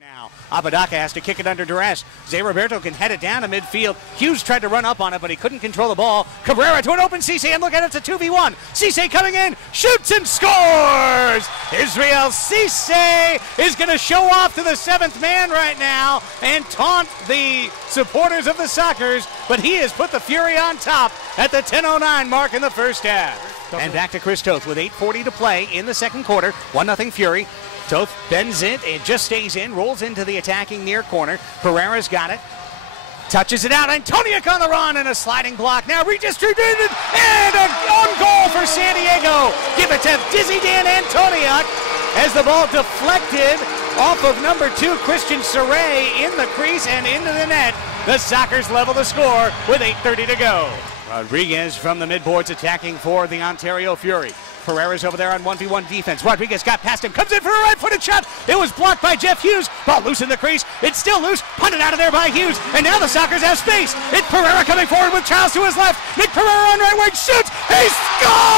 Now, Apodaca has to kick it under duress. Zé Roberto can head it down to midfield. Hughes tried to run up on it, but he couldn't control the ball. Cabrera to an open Cisse, and look at it, it's a 2v1. Cisse coming in, shoots and scores! Israel Cisse is going to show off to the seventh man right now and taunt the supporters of the Sockers, but he has put the Fury on top at the 10:09 mark in the first half. And back to Chris Toth with 8:40 to play in the second quarter. 1-0 Fury. Toth bends it just stays in, rolls into the attacking near corner. Pereira's got it, touches it out. Antoniuk on the run and a sliding block. Now redistributed and an on goal for San Diego. Give it to Dizzy Dan Antoniuk as the ball deflected off of number 2 Christian Saray in the crease and into the net. The Sockers level the score with 8:30 to go. Rodriguez from the midboards attacking for the Ontario Fury. Pereira's over there on 1v1 defense. Rodriguez got past him, comes in for a right-footed shot. It was blocked by Jeff Hughes. Ball loose in the crease. It's still loose. Punted out of there by Hughes. And now the Sockers have space. It's Pereira coming forward with Childs to his left. Nick Pereira on right wing shoots. He scores!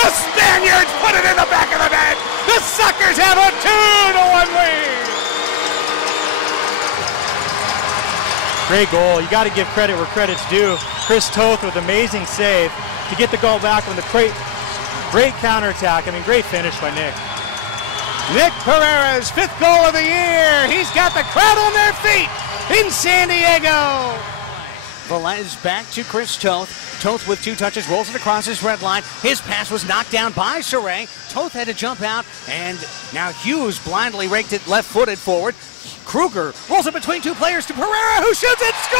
The Spaniards put it in the back of the net. The Sockers have a 2-1 lead. Great goal. You got to give credit where credit's due. Chris Toth with amazing save to get the goal back on the great counterattack. I mean, great finish by Nick. Nick Pereira's 5th goal of the year. He's got the crowd on their feet in San Diego. Velez back to Chris Toth. Toth with 2 touches, rolls it across his red line. His pass was knocked down by Saray. Toth had to jump out, and now Hughes blindly raked it left-footed forward. Kruger rolls it between 2 players to Pereira, who shoots and scores!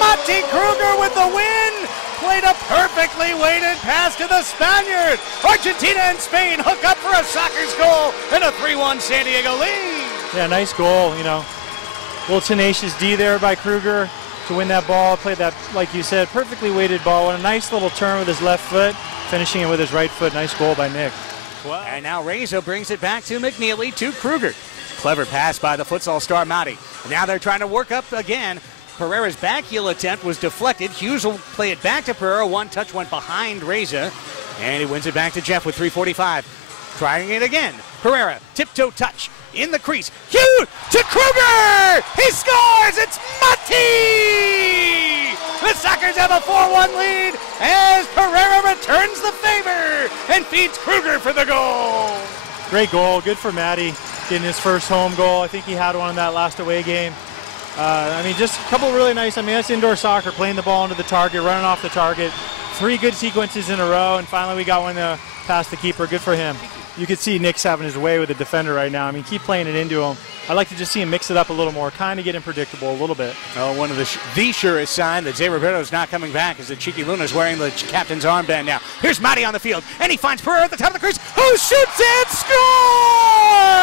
Mati Kruger with the win! Played a perfectly weighted pass to the Spaniard. Argentina and Spain hook up for a Sockers goal and a 3-1 San Diego lead. Yeah, nice goal, you know. Little tenacious D there by Kruger to win that ball. Played that, like you said, perfectly weighted ball. And a nice little turn with his left foot, finishing it with his right foot. Nice goal by Nick. And now Reza brings it back to McNeely to Kruger. Clever pass by the futsal star Mati. Now they're trying to work up again. Pereira's back heel attempt was deflected. Hughes will play it back to Pereira. One touch went behind Reza. And he wins it back to Jeff with 3:45. Trying it again. Pereira, tiptoe touch in the crease. Hughes to Kruger! He scores! It's Mati! The Sockers have a 4-1 lead as Pereira returns the favor and feeds Kruger for the goal. Great goal. Good for Matty getting his first home goal. I think he had one in that last away game. I mean, just a couple really nice, I mean, that's indoor soccer, playing the ball into the target, running off the target. 3 good sequences in a row, and finally we got one past the keeper. Good for him. You can see Nick's having his way with the defender right now. I mean, keep playing it into him. I'd like to just see him mix it up a little more, kind of get him predictable a little bit. Oh, one of the surest sign that Zé Roberto's not coming back is that Cheeky Luna's wearing the captain's armband now. Here's Mati on the field, and he finds Pereira at the top of the crease, who shoots and scores!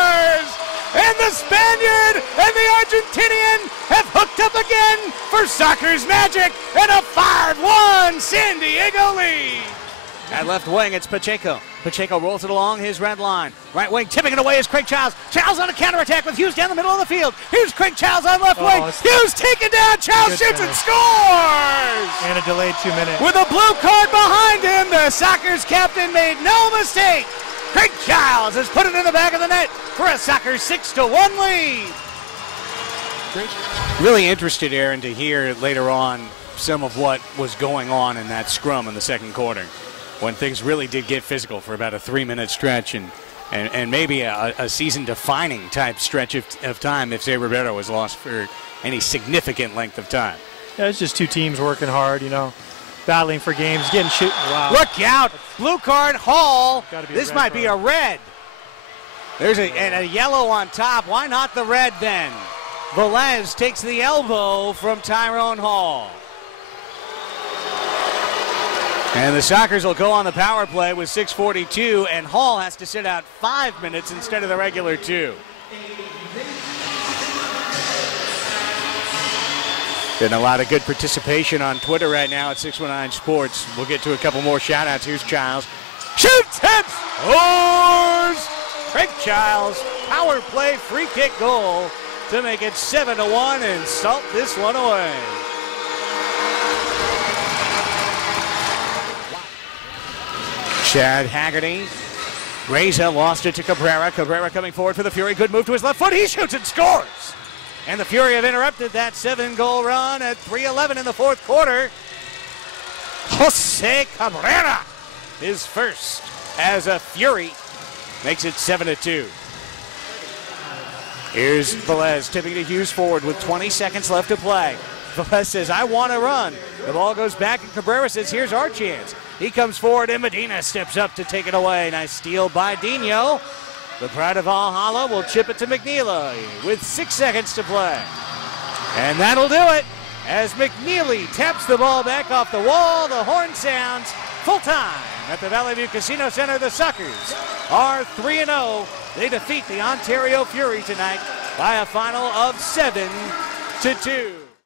And the Spaniard and the Argentinian have hooked up again for Sockers magic and a 5-1 San Diego lead. At left wing, it's Pacheco. Pacheco rolls it along his red line. Right wing, tipping it away is Craig Childs. Childs on a counterattack with Hughes down the middle of the field. Here's Craig Childs on left wing. Hughes taken down. Childs shoots and scores! And a delayed 2 minutes. With a blue card behind him, the Sockers captain made no mistake. Craig Childs has put it in the back of the net for a Sockers 6-1 lead. Really interested, Aaron, to hear later on some of what was going on in that scrum in the second quarter, when things really did get physical for about a 3-minute stretch and maybe a season-defining type stretch of time if Zé Roberto was lost for any significant length of time. Yeah, it's just 2 teams working hard, you know, battling for games, getting shit. Wow. Look out! Blue card, Hall. This might be a red. There's a yellow on top. Why not the red then? Velez takes the elbow from Tyrone Hall. And the Sockers will go on the power play with 6:42, and Hall has to sit out 5 minutes instead of the regular 2. Getting a lot of good participation on Twitter right now at 619 Sports. We'll get to a couple more shout-outs. Here's Childs. Shoots, hits, scores! Craig Childs, power play free kick goal to make it 7-1 and salt this one away. Chad Haggerty Reza lost it to Cabrera. Cabrera coming forward for the Fury. Good move to his left foot. He shoots and scores. And the Fury have interrupted that 7-goal run at 3:11 in the fourth quarter. Jose Cabrera, his first as a Fury, makes it 7-2. Here's Velez tipping to Hughes forward with 20 seconds left to play. Velez says, I want to run. The ball goes back, and Cabrera says, here's our chance. He comes forward, and Medina steps up to take it away. Nice steal by Dino. The Pride of Valhalla will chip it to McNeely with 6 seconds to play. And that'll do it. As McNeely taps the ball back off the wall, the horn sounds full time at the Valley View Casino Center. The Suckers are 3-0. They defeat the Ontario Fury tonight by a final of 7-2.